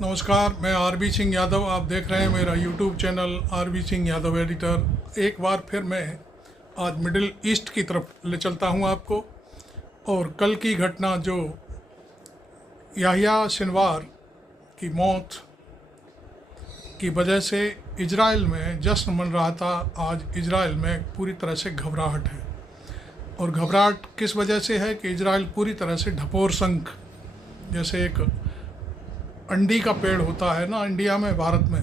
नमस्कार, मैं आरबी सिंह यादव। आप देख रहे हैं मेरा YouTube channel RB Singh Yadav editor. एक बार फिर मैं आज मिडिल ईस्ट की तरफ ले चलता हूं आपको। और कल की घटना जो याहिया सिनवार की मौत की वजह से इजराइल में जश्न मन रहा था, आज इजराइल में पूरी तरह से घबराहट है। और घबराहट किस वजह से है कि इजराइल पूरी तरह से ढपोर शंख, जैसे एक अंडी का पेड़ होता है ना इंडिया में, भारत में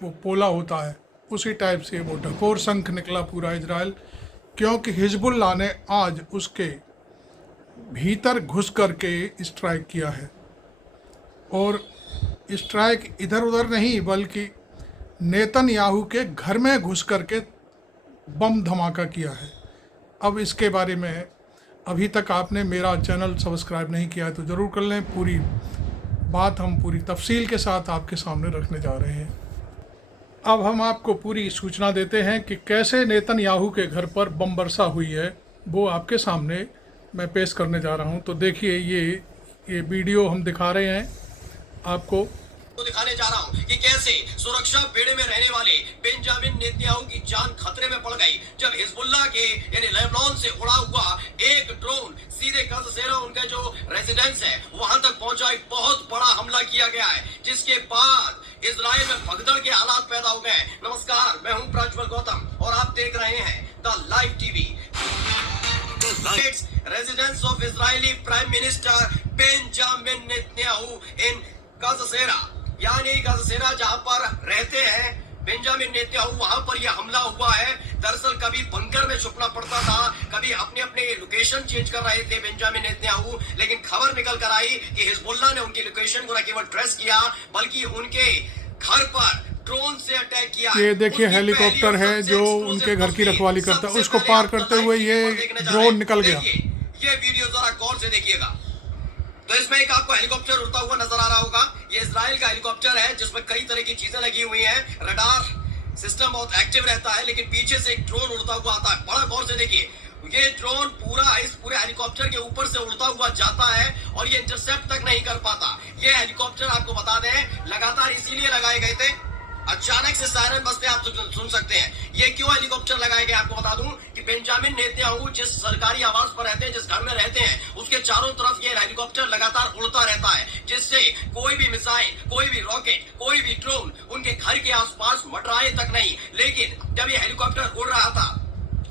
वो पोला होता है, उसी टाइप से वो ढकोर शंख निकला पूरा इजराइल। क्योंकि हिजबुल्लाह ने आज उसके भीतर घुस कर के स्ट्राइक किया है। और स्ट्राइक इधर उधर नहीं, बल्कि नेतन्याहू के घर में घुस कर के बम धमाका किया है। अब इसके बारे में अभी तक आपने मेरा चैनल सब्सक्राइब नहीं किया है तो ज़रूर कर लें। पूरी बात हम पूरी तफसील के साथ आपके सामने रखने जा रहे हैं। अब हम आपको पूरी सूचना देते हैं कि कैसे नेतन्याहू के घर पर बम वर्षा हुई है, वो आपके सामने मैं पेश करने जा रहा हूं। तो देखिए, ये वीडियो हम दिखा रहे हैं आपको। तो दिखाने जा रहा हूं कि कैसे सुरक्षा बेड़े में रहने वाले बेंजामिन नेतन्याहू की जान खतरे में पड़ गई जब हिजबुल्लाह के यानी लेबनान से उड़ा हुआ एक ड्रोन सीधे कज़सेरा उनका जो रेजिडेंस है वहां तक पहुंचा। एक बहुत बड़ा हमला किया गया है, जिसके बाद इजराइल में भगदड़ के हालात पैदा हो गए। नमस्कार, मैं हूं प्रज्वल गौतम और आप देख रहे हैं the live TV. Residence of Israeli prime minister Benjamin Netanyahu in Caesarea, यानी कज़सेरा जहां पर रहते हैं बेंजामिन नेतन्याहू, वहां पर यह हमला हुआ है। दरअसल कभी बंकर में छुपना पड़ता था, कभी अपने अपने लोकेशन चेंज कर रहे थे बेंजामिन नेतन्याहू, लेकिन खबर निकल कर आई कि हिजबुल्लाह ने उनकी लोकेशन को न केवल ट्रेस किया बल्कि उनके घर पर ड्रोन से अटैक किया। ये देखिए हेलीकॉप्टर है जो उनके घर की रखवाली करता है, उसको पार करते हुए ये ड्रोन निकल गया। ये वीडियो जरा गौर से देखिएगा। तो इसमें एक आपको हेलीकॉप्टर उड़ता हुआ नजर आ रहा होगा। ये इजराइल का हेलीकॉप्टर है जिसमें कई तरह की चीजें लगी हुई हैं। रडार सिस्टम बहुत एक्टिव रहता है, लेकिन पीछे से एक ड्रोन उड़ता हुआ आता है। बड़ा गौर से देखिए, ये ड्रोन इस पूरे हेलीकॉप्टर के ऊपर से उड़ता हुआ जाता है और ये इंटरसेप्ट तक नहीं कर पाता। ये हेलीकॉप्टर आपको बता दें लगातार इसीलिए लगाए गए थे, अचानक से सायरन बजते आप सुन सकते हैं। ये क्यों हेलीकॉप्टर लगाए गए आपको बता दूं कि बेंजामिन नेतन्याहू जिस सरकारी आवास पर रहते हैं, जिस घर में रहते हैं, उसके चारों तरफ ये हेलीकॉप्टर लगातार उड़ता रहता है, जिससे कोई भी मिसाइल, कोई भी रॉकेट, कोई भी ड्रोन उनके घर के आसपास मंडराए तक नहीं। लेकिन जब ये हेलीकॉप्टर उड़ रहा था,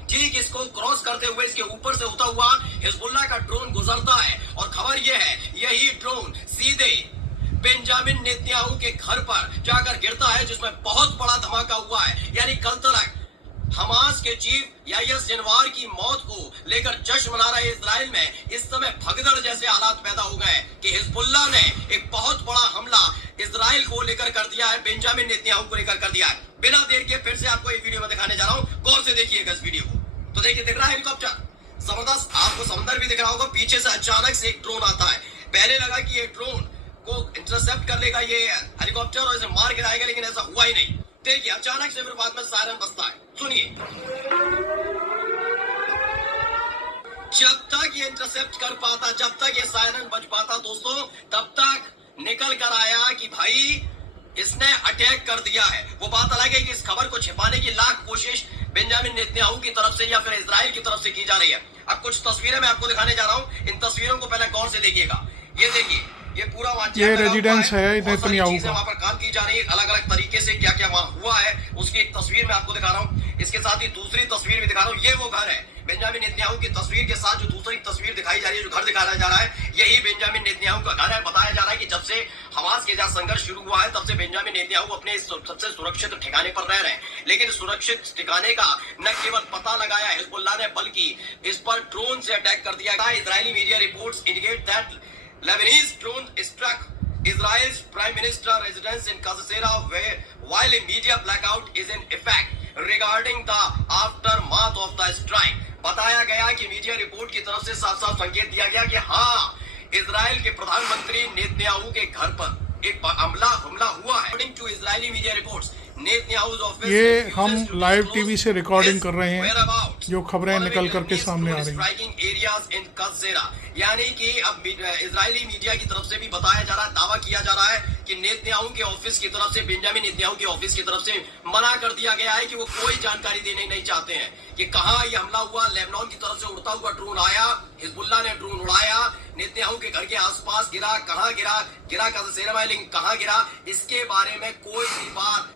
ठीक इसको क्रॉस करते हुए इसके ऊपर से होता हुआ हिजबुल्लाह का ड्रोन गुजरता है और खबर यह है यही ड्रोन सीधे बेंजामिन नेतन्याहू के घर पर जाकर गिरता है, जिसमें बहुत बड़ा धमाका हुआ है। यानी कल तक हमास के चीफ याहिया सिनवार की मौत को लेकर जश्न मना रहे इजराइल में इस समय भगदड़ जैसे हालात पैदा हो गए कि हिजबुल्लाह ने एक बहुत बड़ा हमला इजराइल को लेकर कर दिया है, बेंजामिन नेतन्याहू को लेकर कर दिया है। बिना देर के फिर से आपको एक वीडियो में दिखाने जा रहा हूं, गौर से देखिएगा इस वीडियो को। तो देखिए, दिख रहा है हेलीकॉप्टर, जबरदस्त आपको समुद्र भी दिख रहा होगा। पीछे से अचानक से एक ड्रोन आता है। पहले लगा कि ये ड्रोन को इंटरसेप्ट कर लेगा ये हेलीकॉप्टर और इसे मार गिराएगा, लेकिन ऐसा हुआ ही नहीं। देखिए, अचानक से फिर बाद में सायरन बजता है, सुनिए। जब तक ये इंटरसेप्ट कर पाता, जब तक ये सायरन बज पाता दोस्तों, तब तक निकल कर आया कि भाई इसने अटैक कर दिया है। वो बात अलग है कि इस खबर को छिपाने की लाख कोशिश बेंजामिन नेतन्याहू की तरफ से या फिर इजराइल की तरफ से की जा रही है। अब कुछ तस्वीरें मैं आपको दिखाने जा रहा हूं, इन तस्वीरों को पहले गौर से देखिएगा। ये देखिए, ये पूरा ये रेजिडेंस है नेतन्याहू का। वहां पर काम की जा रही है अलग अलग तरीके से, क्या क्या वहां हुआ है उसकी एक तस्वीर मैं आपको दिखा रहा हूं। इसके साथ ही दूसरी तस्वीर भी दिखा रहा हूं। ये वो घर है बेंजामिन नेतन्याहू की तस्वीर के साथ जो दूसरी तस्वीर दिखाई जा रही है, जो घर दिखाया जा रहा है, यही बेंजामिन नेतन्याहू का घर है। बताया जा रहा है कि जब से हमास के जहां संघर्ष शुरू हुआ है, तब से बेंजामिन नेतन्याहू अपने सबसे सुरक्षित ठिकाने पर रह रहे हैं। लेकिन सुरक्षित ठिकाने का न केवल पता लगाया हिजबुल्लाह ने, बल्कि इस पर ड्रोन से अटैक कर दिया गया। Israeli media reports indicate that Lebanese drone struck Israel's prime minister residence in Qasasera, while a media blackout is in effect regarding the aftermath of the strike. बताया गया कि मीडिया रिपोर्ट की तरफ से साफ साफ संकेत दिया गया कि हाँ, इजराइल के प्रधानमंत्री नेतन्याहू के घर पर एक हमला हुआ है। According to Israeli media reports, ये हम लाइव टीवी से रिकॉर्डिंग कर रहे हैं, जो खबरें निकल करके सामने आ रही हैं। यानी कि अब इजरायली मीडिया की तरफ से भी बताया जा रहा है, दावा किया जा रहा है कि नेतन्याहू के ऑफिस की तरफ से, बेंजामिन नेतन्याहू के ऑफिस की तरफ से मना कर दिया गया है कि वो कोई जानकारी देने नहीं चाहते हैं कि कहां ये हमला हुआ। लेबनान की तरफ से उड़ता हुआ ड्रोन आया, हिजबुल्लाह ने ड्रोन उड़ाया, नेतन्याहू के घर के आसपास गिरा, कहां गिरा, गिरा काज़ा में, लेकिन कहां गिरा इसके बारे में कोई भी बात।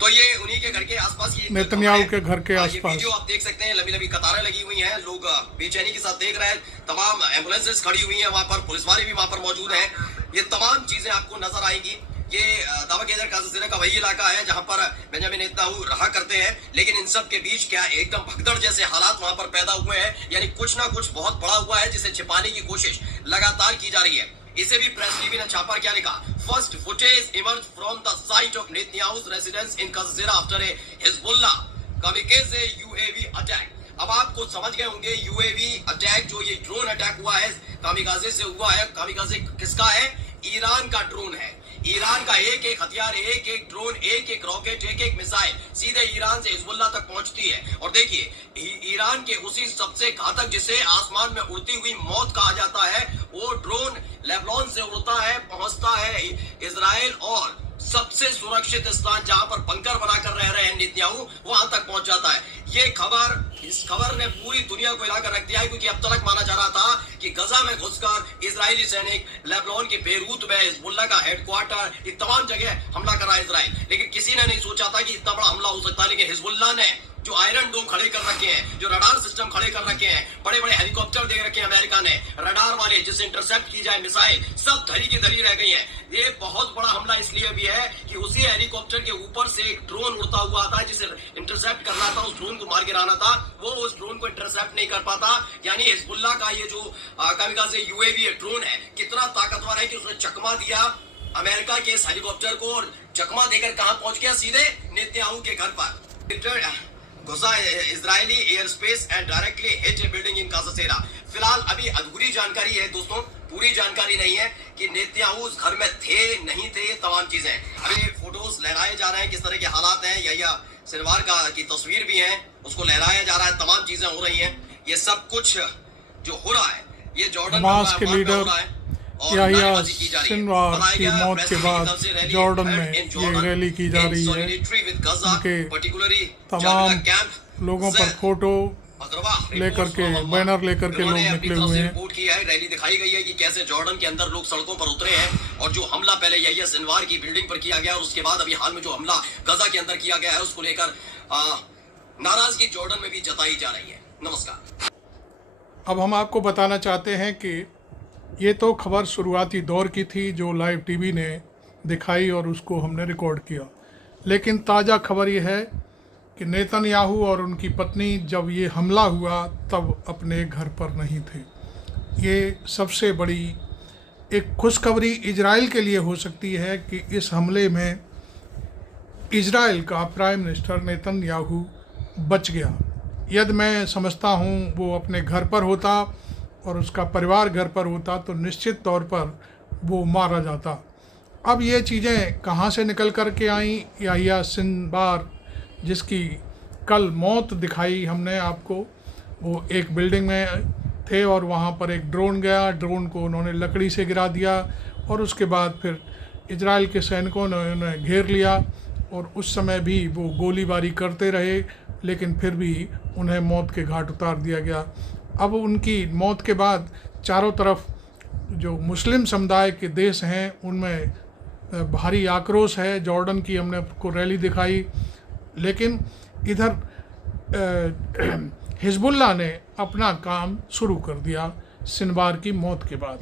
तो ये उन्हीं के घर के आसपास की नेतन्याहू के घर के आसपास वीडियो आप देख सकते हैं, लंबी लंबी कतारें लगी हुई हैं, लोग बेचैनी के साथ देख रहे हैं, तमाम एम्बुलेंसेस खड़ी हुई हैं वहां पर, पुलिस वाले भी वहां पर मौजूद हैं। ये तमाम चीजें आपको नजर आएंगी। ये दावा केदर काज़ा का वही इलाका है जहां पर बेंजामिन नेतन्याहू रहा करते हैं, लेकिन इन सब के बीच क्या एकदम भगदड़ जैसे हालात वहां पर पैदा हुए हैं, यानी कुछ ना कुछ बहुत बड़ा हुआ है जिसे छिपाने की कोशिश लगातार की जा रही है। इसे भी प्रेस टीवी ने छापा, क्या लिखा, first footage emerge from the site of Netanyahu's residence in Gaza after a Hezbollah kamikaze UAV attack. अब आपको समझ गए होंगे यूएवी अटैक, जो ये ड्रोन अटैक हुआ है कामिकाज़े से हुआ है। कामिकाज़े किसका है? ईरान का ड्रोन है। ईरान का एक एक हथियार, एक एक ड्रोन, एक एक रॉकेट, एक एक मिसाइल सीधे ईरान से हिजबुल्लाह तक पहुंचती है। और देखिए ईरान के उसी सबसे घातक, जिसे आसमान में उड़ती हुई मौत कहा जाता है, वो ड्रोन लेबनान से उड़ता है, पहुंचता है इजराइल और सबसे सुरक्षित स्थान जहां पर बंकर बनाकर रह रहे हैं नेतन्याहू, वहां तक पहुंच जाता है। ये खबर, इस खबर ने पूरी दुनिया को हिलाकर रख दिया है, क्योंकि अब तक माना जा रहा था कि गजा में घुसकर इजरायली सैनिक लेबनान के बेरूत में हिजबुल्लाह का हेडक्वार्टर, ये तमाम जगह हमला कर रहा है इजराइल। लेकिन किसी ने नहीं सोचा था कि इतना बड़ा हमला हो सकता है। लेकिन हिजबुल्लाह ने जो आयरन डोम खड़े कर रखे हैं, जो रडार सिस्टम खड़े कर रखे हैं, बड़े बड़े हेलीकॉप्टर दे रखे हैं अमेरिका ने, रडार वाले, जिससे इंटरसेप्ट की जाए मिसाइल, सब धरी की धरी रह गई है। ये बहुत बड़ा हमला इसलिए भी है कि उसी हेलीकॉप्टर के ऊपर से एक ड्रोन उड़ता हुआ था, जिसे इंटरसेप्ट करना था, उस ड्रोन को मार गिराना था, वो उस ड्रोन को इंटरसेप्ट नहीं कर पाता। यानी हिजबुल्लाह का ये जो कामिकाज़े यूएवी ड्रोन है, कितना ताकतवर है कि उसने चकमा दिया अमेरिका के इस हेलीकॉप्टर को, और चकमा देकर कहां पहुंच गया? सीधे नेतन्याहू के घर पर घुसा Israeli air space and directly hit A building in Kaza. फिलहाल अभी अधूरी जानकारी है दोस्तों, पूरी जानकारी नहीं है कि नेतन्याहू उस घर में थे नहीं थे, ये तमाम चीजें अभी फोटोज लहराए जा रहे हैं, किस तरह के हालात हैं, या सिनवार की तस्वीर भी है, उसको लहराया जा रहा है, तमाम चीजें हो रही हैं। ये सब कुछ जो हो रहा है, ये जॉर्डन के लीडर याहिया सिनवार की मौत के बाद जॉर्डन में ये रैली की जा रही है। उनके तमाम लोगों पर फोटो लेकर के, बैनर लेकर के लोग निकले हुए हैं। रिपोर्ट की है, रैली दिखाई गई है कि कैसे जॉर्डन के अंदर लोग सड़कों पर उतरे हैं, और जो हमला पहले याहिया सिनवार की बिल्डिंग पर किया गया, और उसके बाद अभी हाल में जो हमला गजा के अंदर किया गया है, उसको लेकर नाराजगी जॉर्डन में भी जताई जा रही है। नमस्कार। अब हम आपको बताना चाहते हैं कि ये तो खबर शुरुआती दौर की थी जो लाइव टीवी ने दिखाई और उसको हमने रिकॉर्ड किया, लेकिन ताज़ा खबर ये है कि नेतन्याहू और उनकी पत्नी जब ये हमला हुआ तब अपने घर पर नहीं थे। ये सबसे बड़ी एक खुशखबरी इजराइल के लिए हो सकती है कि इस हमले में इजराइल का प्राइम मिनिस्टर नेतन्याहू बच गया। यदि मैं समझता हूँ वो अपने घर पर होता और उसका परिवार घर पर होता तो निश्चित तौर पर वो मारा जाता। अब ये चीज़ें कहाँ से निकल कर के आई? याहिया सिनवार, जिसकी कल मौत दिखाई हमने आपको, वो एक बिल्डिंग में थे और वहाँ पर एक ड्रोन गया, ड्रोन को उन्होंने लकड़ी से गिरा दिया, और उसके बाद फिर इजराइल के सैनिकों ने उन्हें घेर लिया, और उस समय भी वो गोलीबारी करते रहे, लेकिन फिर भी उन्हें मौत के घाट उतार दिया गया। अब उनकी मौत के बाद चारों तरफ जो मुस्लिम समुदाय के देश हैं उनमें भारी आक्रोश है। जॉर्डन की हमने आपको रैली दिखाई, लेकिन इधर हिजबुल्लाह ने अपना काम शुरू कर दिया सिनवार की मौत के बाद।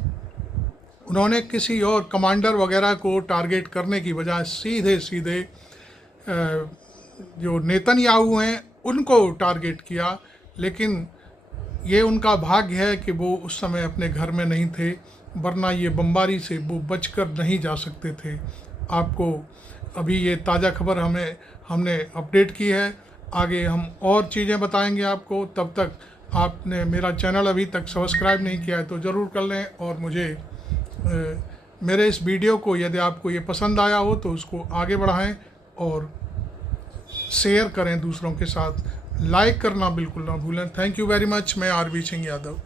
उन्होंने किसी और कमांडर वगैरह को टारगेट करने की बजाय सीधे सीधे जो नेतन्याहू हैं उनको टारगेट किया, लेकिन ये उनका भाग्य है कि वो उस समय अपने घर में नहीं थे, वरना ये बमबारी से वो बचकर नहीं जा सकते थे। आपको अभी ये ताज़ा खबर हमने अपडेट की है, आगे हम और चीज़ें बताएंगे आपको। तब तक आपने मेरा चैनल अभी तक सब्सक्राइब नहीं किया है तो ज़रूर कर लें, और मुझे मेरे इस वीडियो को यदि आपको ये पसंद आया हो तो उसको आगे बढ़ाएं और शेयर करें दूसरों के साथ। लाइक करना बिल्कुल ना भूलें। Thank you very much. मैं आरवी सिंह यादव।